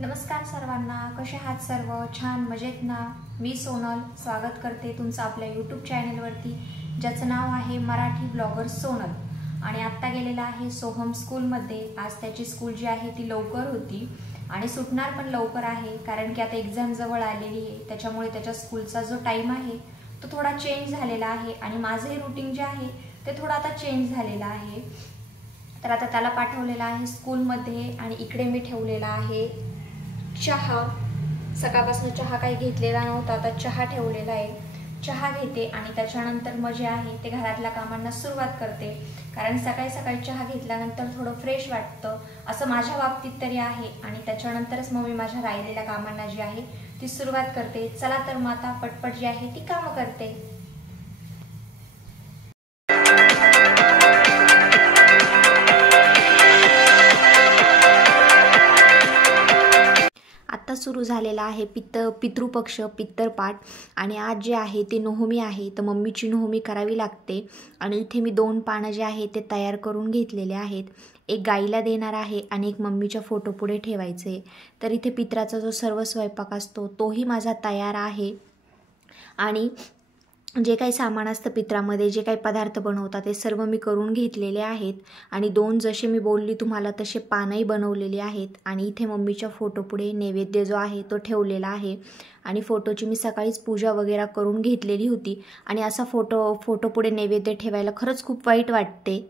नमस्कार सर्वांना, कसे आहात सर्व? छान मजेत ना? मी सोनल स्वागत करते तुमचं आपल्या यूट्यूब चॅनलवरती, ज्याचं नाव आहे मराठी ब्लॉगर सोनल. आणि आत्ता गेलेला आहे सोहम स्कूलमध्ये. आज त्याची स्कूल जी आहे ती लवकर होती आणि सुटणार पण लवकर आहे, कारण की आता एक्झाम जवळ आलेली आहे. त्याच्यामुळे त्याच्या स्कूलचा जो टाईम आहे तो थोडा चेंज झालेला आहे आणि माझंही रुटीन जे आहे ते थोडं आता चेंज झालेलं आहे. तर आता त्याला पाठवलेलं आहे स्कूलमध्ये आणि इकडे मी ठेवलेला आहे चहा. सकाळपासून चहा काही घेतलेला नव्हता, आता चहा ठेवलेला आहे. चहा घेते आणि त्याच्यानंतर मग जे आहे ते घरातल्या कामांना सुरुवात करते, कारण सकाळी सकाळी चहा घेतल्यानंतर थोडं फ्रेश वाटतं, असं माझ्या बाबतीत तरी आहे. आणि त्याच्यानंतरच मग मी माझ्या राहिलेल्या कामांना जी आहे ती सुरुवात करते. चला तर मग आता पटपट जी आहे ती कामं करते. आता सुरू झालेला आहे पितृपक्ष, पितरपाठ. आणि आज जे आहे ते नवमी आहे, तर मम्मीची नवमी करावी लागते. आणि इथे मी 2 पानं जे आहे ते तयार करून घेतलेले आहेत. एक गाईला देणार आहे आणि एक मम्मीच्या फोटो पुढे ठेवायचे. तर इथे पित्राचा जो सर्व स्वयंपाक असतो तोही माझा तयार आहे. आणि जे काही सामान असतं पित्रामध्ये, जे काही पदार्थ बनवतात ते सर्व मी करून घेतलेले आहेत. आणि 2 जसे मी बोलली तुम्हाला तसे पानंही बनवलेले आहेत. आणि इथे मम्मीच्या फोटोपुढे नैवेद्य जो आहे तो ठेवलेला आहे. आणि फोटोची मी सकाळीच पूजा वगैरे करून घेतलेली होती. आणि असा फोटोपुढे नैवेद्य ठेवायला खरंच खूप वाईट वाटते.